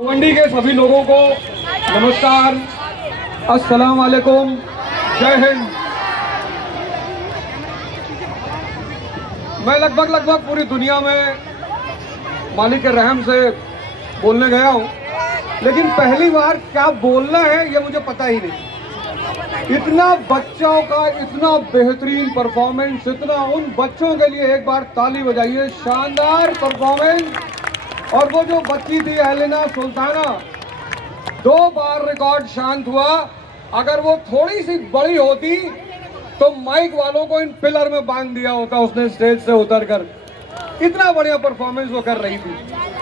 भिवंडी के सभी लोगों को नमस्कार, अस्सलाम वालेकुम, जय हिंद। मैं लगभग पूरी दुनिया में मालिक के रहम से बोलने गया हूँ, लेकिन पहली बार क्या बोलना है ये मुझे पता ही नहीं। इतना बच्चों का इतना बेहतरीन परफॉर्मेंस, इतना उन बच्चों के लिए एक बार ताली बजाइए। शानदार परफॉर्मेंस। और वो जो बच्ची थी एलिना सुल्ताना, 2 बार रिकॉर्ड शांत हुआ। अगर वो थोड़ी सी बड़ी होती तो माइक वालों को इन पिलर में बांध दिया होता उसने स्टेज से उतरकर। इतना बढ़िया परफॉर्मेंस वो कर रही थी।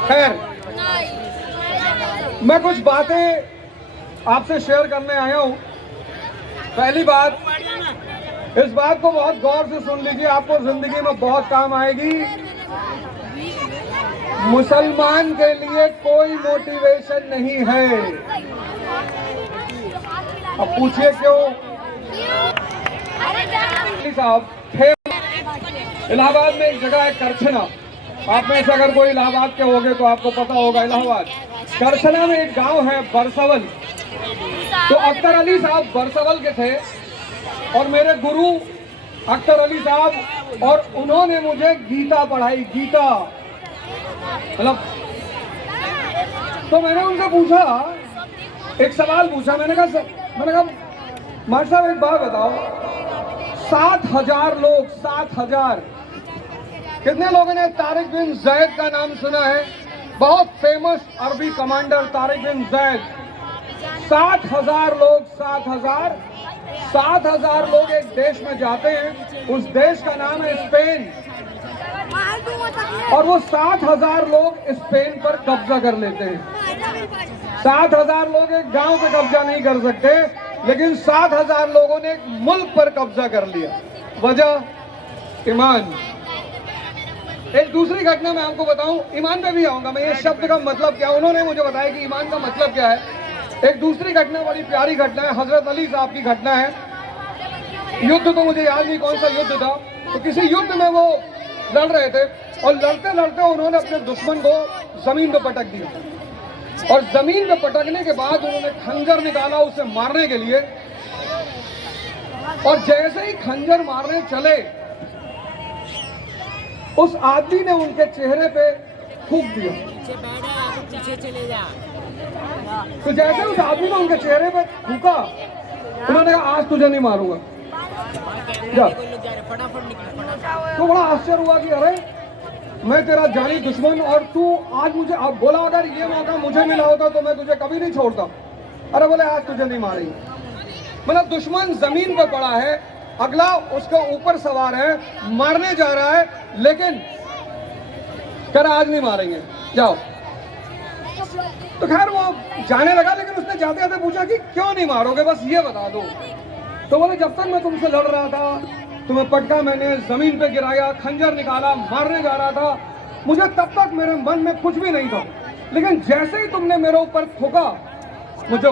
खैर, मैं कुछ बातें आपसे शेयर करने आया हूं। पहली बात, इस बात को बहुत गौर से सुन लीजिए, आपको जिंदगी में बहुत काम आएगी। मुसलमान के लिए कोई मोटिवेशन नहीं है। अब पूछिए क्यों? साहब थे इलाहाबाद में, एक जगह है करछना। आप में से अगर कोई इलाहाबाद के होंगे तो आपको पता होगा। इलाहाबाद करछना में एक गांव है बरसवल। तो अख्तर अली साहब बरसवल के थे और मेरे गुरु अख्तर अली साहब, और उन्होंने मुझे गीता पढ़ाई। गीता मतलब, तो मैंने उनसे पूछा, एक सवाल पूछा। मैंने कहा मास्टर साहब एक बात बताओ, 7,000 लोग, 7,000, कितने लोगों ने तारिक बिन जैद का नाम सुना है? बहुत फेमस अरबी कमांडर तारिक बिन जैद। 7,000 लोग, 7,000 लोग एक देश में जाते हैं, उस देश का नाम है स्पेन, और वो 7,000 लोग स्पेन पर कब्जा कर लेते हैं। 7,000 लोग एक गांव पे कब्जा नहीं कर सकते, लेकिन 7,000 लोगों ने एक मुल्क पर कब्जा कर लिया। वजह ईमान। एक दूसरी घटना मैं आपको बताऊं, ईमान पे भी आऊंगा मैं। ये शब्द का मतलब क्या, उन्होंने मुझे बताया कि ईमान का मतलब क्या है। एक दूसरी घटना, बड़ी प्यारी घटना है, हजरत अली साहब की घटना है। युद्ध तो मुझे याद नहीं कौन सा युद्ध था, तो किसी युद्ध में वो लड़ रहे थे, और लड़ते लड़ते उन्होंने अपने दुश्मन को जमीन पे पटक दिया। और जमीन पे पटकने के बाद उन्होंने खंजर निकाला उसे मारने के लिए, और जैसे ही खंजर मारने चले, उस आदमी ने उनके चेहरे पे थूक दिया। तो जैसे उस आदमी ने उनके चेहरे पे थूका, उन्होंने कहा आज तुझे नहीं मारूंगा। तो बड़ा आश्चर्य हुआ कि अरे मैं तेरा जानी दुश्मन, और तू आज मुझे अब बोला अगर ये मौका मुझे मिला होता तो मैं तुझे कभी नहीं छोड़ता। अरे बोले आज तुझे नहीं मारेंगे। मतलब दुश्मन जमीन पर पड़ा है, अगला उसके ऊपर सवार है, मारने जा रहा है, लेकिन कर आज नहीं मारेंगे, जाओ। तो खैर वो जाने लगा, लेकिन उसने जाते जाते पूछा कि क्यों नहीं मारोगे, बस ये बता दो। तो बोले जब तक मैं तुमसे लड़ रहा था, तुम्हें पटका, मैंने जमीन पे गिराया, खंजर निकाला, मारने जा रहा था, मुझे तब तक मेरे मन में कुछ भी नहीं था, लेकिन जैसे ही तुमने मेरे ऊपर थूका, मुझे